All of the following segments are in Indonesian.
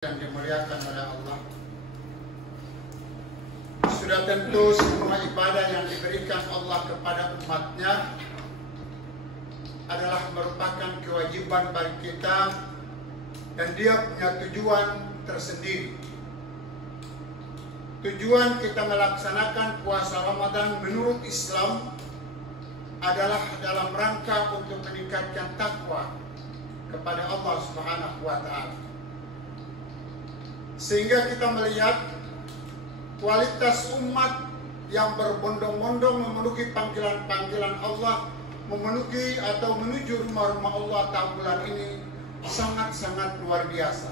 yang dimuliakan oleh Allah. Sudah tentu semua ibadah yang diberikan Allah kepada umatnya adalah merupakan kewajiban bagi kita, dan dia punya tujuan tersendiri. Tujuan kita melaksanakan puasa Ramadan menurut Islam adalah dalam rangka untuk meningkatkan takwa kepada Allah Subhanahu wa Ta'ala. Sehingga kita melihat kualitas umat yang berbondong-bondong memenuhi panggilan-panggilan Allah, memenuhi atau menuju rumah-rumah Allah tahun bulan ini sangat-sangat luar biasa.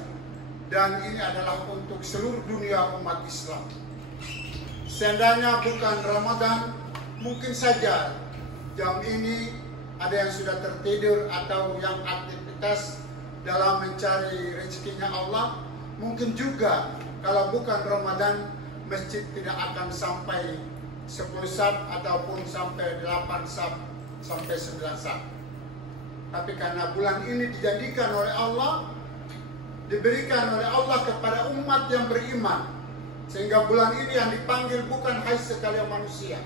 Dan ini adalah untuk seluruh dunia umat Islam. Seandainya bukan Ramadan, mungkin saja jam ini ada yang sudah tertidur atau yang aktivitas dalam mencari rezekinya Allah. Mungkin juga kalau bukan Ramadan, masjid tidak akan sampai 10 saf ataupun sampai 8 saf sampai 9 saf. Tapi karena bulan ini dijadikan oleh Allah, diberikan oleh Allah kepada umat yang beriman, sehingga bulan ini yang dipanggil bukan hai sekalian manusia,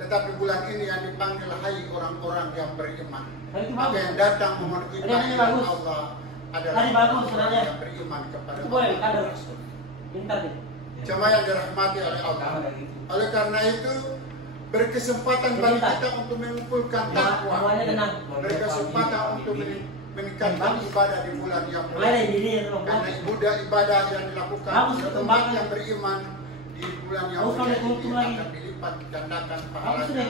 tetapi bulan ini yang dipanggil hai orang-orang yang beriman. Maka yang datang memenuhi panggilan Allah adalah orang yang beriman kepada Allah. Jemaah yang dirahmati oleh Allah. Oleh karena itu, berkesempatan bagi kita untuk mengumpulkan takwa, berkesempatan untuk meningkatkan ibadah di bulan yang mulia. Karena ibadah yang dilakukan oleh umat yang beriman di bulan yang mulia ini akan dilipat gandakan pahalanya.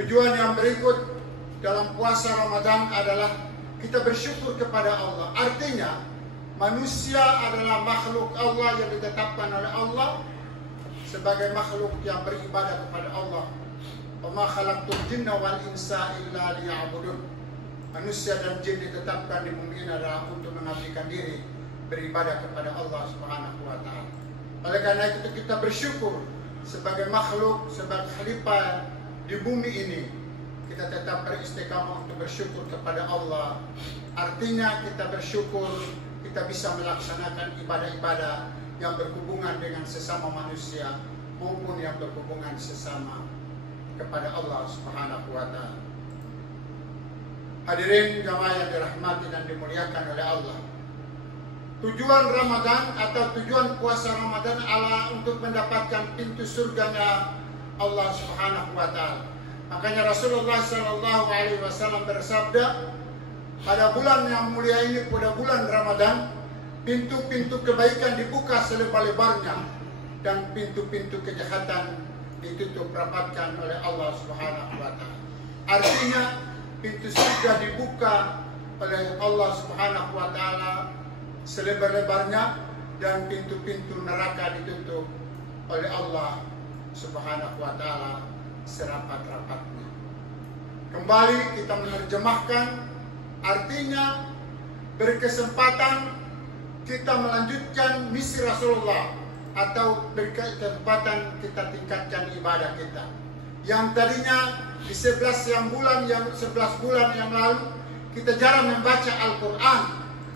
Tujuan yang berikut dalam puasa Ramadan adalah kita bersyukur kepada Allah. Artinya, manusia adalah makhluk Allah yang ditetapkan oleh Allah sebagai makhluk yang beribadah kepada Allah. Wa ma khalaqtul jinna wal insa illa liya'budun. Manusia dan jin ditetapkan di bumi ini adalah untuk mengabdikan diri, beribadah kepada Allah Subhanahu wa Ta'ala. Oleh karena itu kita bersyukur sebagai makhluk, sebagai khalifah di bumi ini, kita tetap beristiqamah untuk bersyukur kepada Allah. Artinya kita bersyukur kita bisa melaksanakan ibadah-ibadah yang berhubungan dengan sesama manusia maupun yang berhubungan sesama kepada Allah Subhanahu wa Ta'ala. Hadirin jamaah yang dirahmati dan dimuliakan oleh Allah. Tujuan Ramadan atau tujuan puasa Ramadan adalah untuk mendapatkan pintu surganya Allah Subhanahu wa Ta'ala. Makanya Rasulullah SAW bersabda, pada bulan yang mulia ini, pada bulan Ramadan, pintu-pintu kebaikan dibuka selebar-lebarnya dan pintu-pintu kejahatan ditutup rapatkan oleh Allah Subhanahu wa Ta'ala. Artinya pintu surga dibuka oleh Allah Subhanahu wa Ta'ala selebar-lebarnya dan pintu-pintu neraka ditutup oleh Allah Subhanahu wa Ta'ala serapat-rapatnya. Kembali kita menerjemahkan, artinya berkesempatan kita melanjutkan misi Rasulullah atau berkesempatan kita tingkatkan ibadah kita. Yang tadinya di 11 bulan yang lalu kita jarang membaca Al-Quran,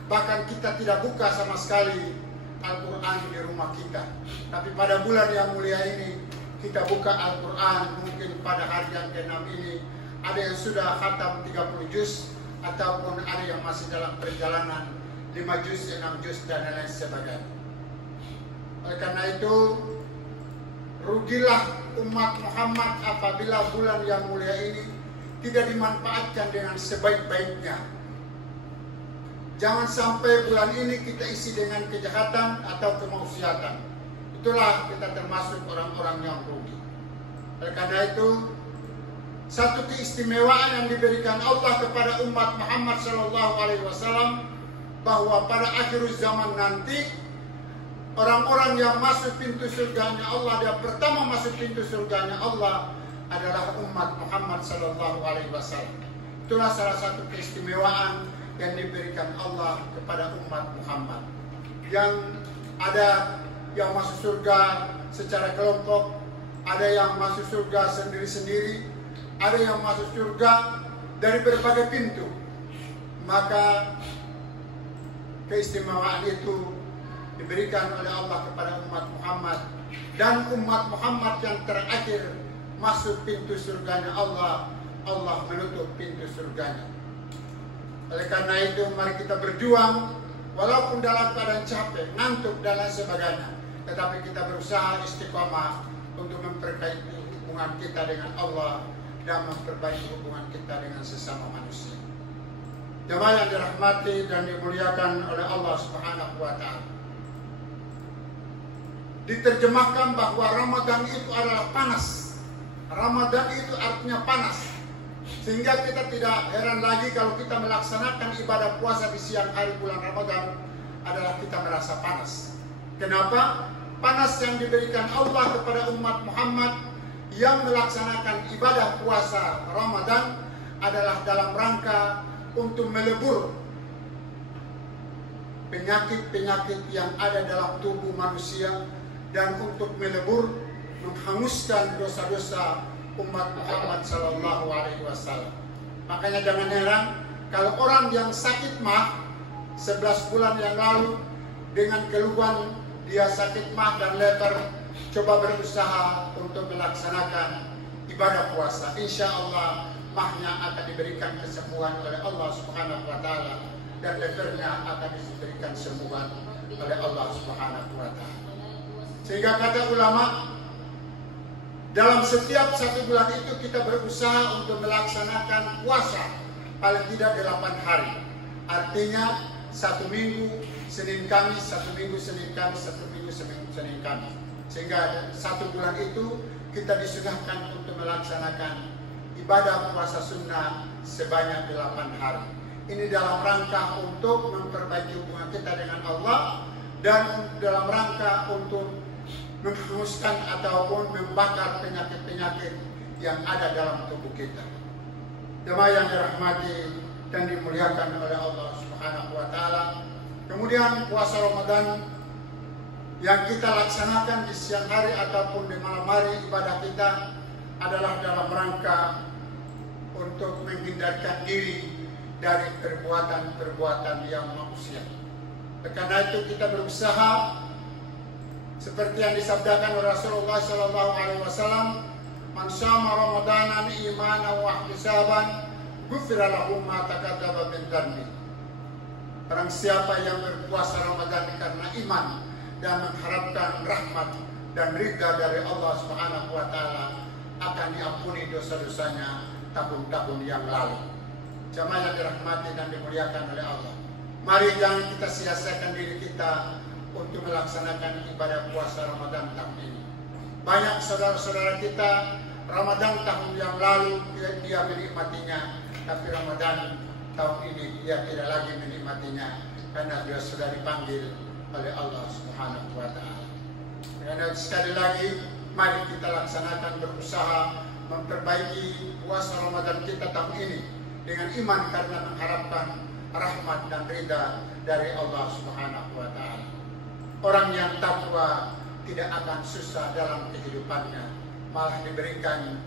bahkan kita tidak buka sama sekali Al-Quran di rumah kita. Tapi pada bulan yang mulia ini kita buka Al-Quran. Mungkin pada hari yang ke-6 ini ada yang sudah khatam 30 juz, ataupun ada yang masih dalam perjalanan 5 juz, 6 juz, dan lain sebagainya. Oleh karena itu, rugilah umat Muhammad apabila bulan yang mulia ini tidak dimanfaatkan dengan sebaik-baiknya. Jangan sampai bulan ini kita isi dengan kejahatan atau kemaksiatan. Itulah kita termasuk orang-orang yang rugi. Oleh karena itu, satu keistimewaan yang diberikan Allah kepada umat Muhammad SAW, bahwa pada akhir zaman nanti orang-orang yang masuk pintu surganya Allah, dia pertama masuk pintu surganya Allah adalah umat Muhammad SAW. Itulah salah satu keistimewaan yang diberikan Allah kepada umat Muhammad. Yang ada yang masuk surga secara kelompok, ada yang masuk surga sendiri-sendiri, ada yang masuk surga dari berbagai pintu. maka keistimewaan itu diberikan oleh Allah kepada umat Muhammad, dan umat Muhammad yang terakhir masuk pintu surganya Allah, Allah menutup pintu surganya. Oleh karena itu mari kita berjuang walaupun dalam keadaan capek, ngantuk dan lain sebagainya, tetapi kita berusaha istiqomah untuk memperbaiki hubungan kita dengan Allah dan memperbaiki hubungan kita dengan sesama manusia. Jemaah yang dirahmati dan dimuliakan oleh Allah Subhanahu wa taala. Diterjemahkan bahwa Ramadan itu adalah panas. Ramadan itu artinya panas. Sehingga kita tidak heran lagi kalau kita melaksanakan ibadah puasa di siang hari bulan Ramadan adalah kita merasa panas. Kenapa? Panas yang diberikan Allah kepada umat Muhammad yang melaksanakan ibadah puasa Ramadan adalah dalam rangka untuk melebur penyakit-penyakit yang ada dalam tubuh manusia dan untuk melebur, menghanguskan dosa-dosa umat Muhammad Sallallahu Alaihi Wasallam. Makanya jangan heran kalau orang yang sakit mah 11 bulan yang lalu dengan keluhan dia sakit mah dan leper, coba berusaha untuk melaksanakan ibadah puasa. Insya Allah mahnya akan diberikan kesembuhan oleh Allah Subhanahu Wa Taala dan lepernya akan diberikan sembuhan oleh Allah Subhanahu Wa Taala. Sehingga kata ulama, dalam setiap 1 bulan itu kita berusaha untuk melaksanakan puasa paling tidak 8 hari. Artinya 1 minggu Senin Kamis, 1 minggu Senin Kamis, 1 minggu Senin Kamis. Sehingga 1 bulan itu kita disunahkan untuk melaksanakan ibadah puasa sunnah sebanyak 8 hari. Ini dalam rangka untuk memperbaiki hubungan kita dengan Allah dan dalam rangka untuk menghanguskan ataupun membakar penyakit-penyakit yang ada dalam tubuh kita. Jemaah yang dirahmati dan dimuliakan oleh Allah Subhanahu wa taala. Kemudian puasa Ramadan yang kita laksanakan di siang hari ataupun di malam hari ibadah kita adalah dalam rangka untuk menghindarkan diri dari perbuatan-perbuatan yang maksiat. Karena itu kita berusaha seperti yang disabdakan oleh Rasulullah Sallallahu Alaihi Wasallam, "Man shama Ramadanan imanan wa ihtisaban, ghufira lahu ma taqaddama min dhanbi." Barang siapa yang berpuasa Ramadan karena iman dan mengharapkan rahmat dan ridha dari Allah Subhanahu Wa Taala, akan diampuni dosa-dosanya tahun-tahun yang lalu. Jemaah yang dirahmati dan dimuliakan oleh Allah, mari jangan kita sia-siakan diri kita untuk melaksanakan ibadah puasa Ramadan tahun ini. Banyak saudara-saudara kita Ramadan tahun yang lalu dia menikmatinya, tapi Ramadan tahun ini dia tidak lagi menikmatinya karena dia sudah dipanggil oleh Allah Subhanahu wa taala. Karena sekali lagi mari kita laksanakan berusaha memperbaiki puasa Ramadan kita tahun ini dengan iman karena mengharapkan rahmat dan ridha dari Allah Subhanahu wa taala. Orang yang takwa tidak akan susah dalam kehidupannya, malah diberikan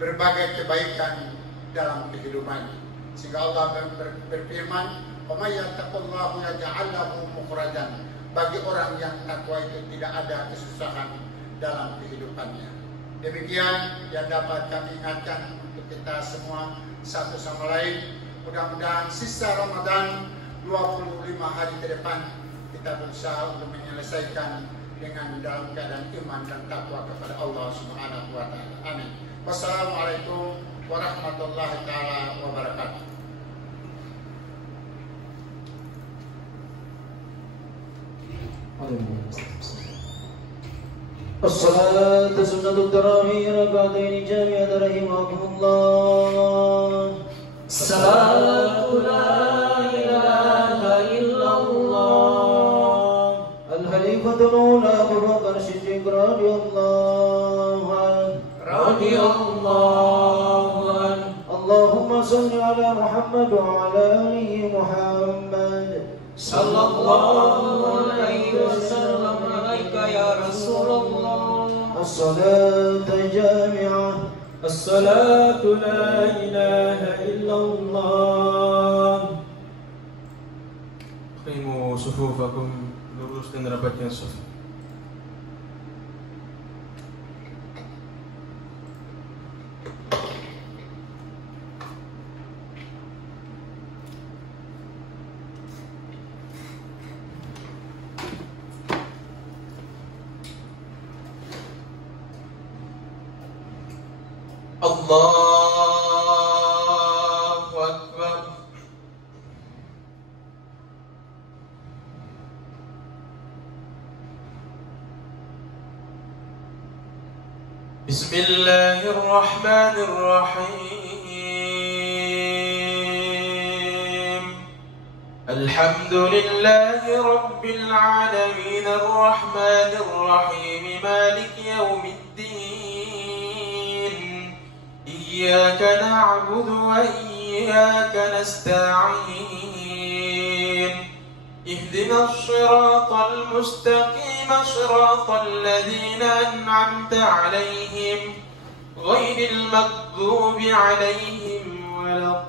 berbagai kebaikan dalam kehidupannya. Sehingga Allah berfirman, "Wa may yattaqillahu yaj'al lahu makhrajan." Bagi orang yang takwa itu tidak ada kesusahan dalam kehidupannya. Demikian yang dapat kami ingatkan untuk kita semua satu sama lain. Mudah-mudahan sisa Ramadan 25 hari ke depan kita berusaha untuk menyelesaikan dengan dalam keadaan iman dan takwa kepada Allah Subhanahu wa taala. Amin. Wassalamualaikum warahmatullahi taala wabarakatuh. As-salatu sunnatu tarawih raka'atain jami'at rahimakumullah. Salatu la ilaha illallah. Al-Halifatul Ula Abu Bakar Siddiq radhiyallahu anhu. Allahumma salli ala Muhammad wa ala ali Muhammad. Sallallahu alaihi wasallam alaika ya Rasulullah. As-salatu jami'ah. As-salatu la ilaha illallah. Aqimu sufufakum, luruskan rapatnya suf. Allahu Akbar. Bismillahirrahmanirrahim. Alhamdulillahi Rabbil alamin, arrahmanirrahim, maliki yawmiddin. Iyyaka na'budu wa iyyaka nasta'in. Ihdinas siratal mustaqim, siratal ladzina an'amta 'alaihim ghairil maghdubi 'alaihim waladdallin.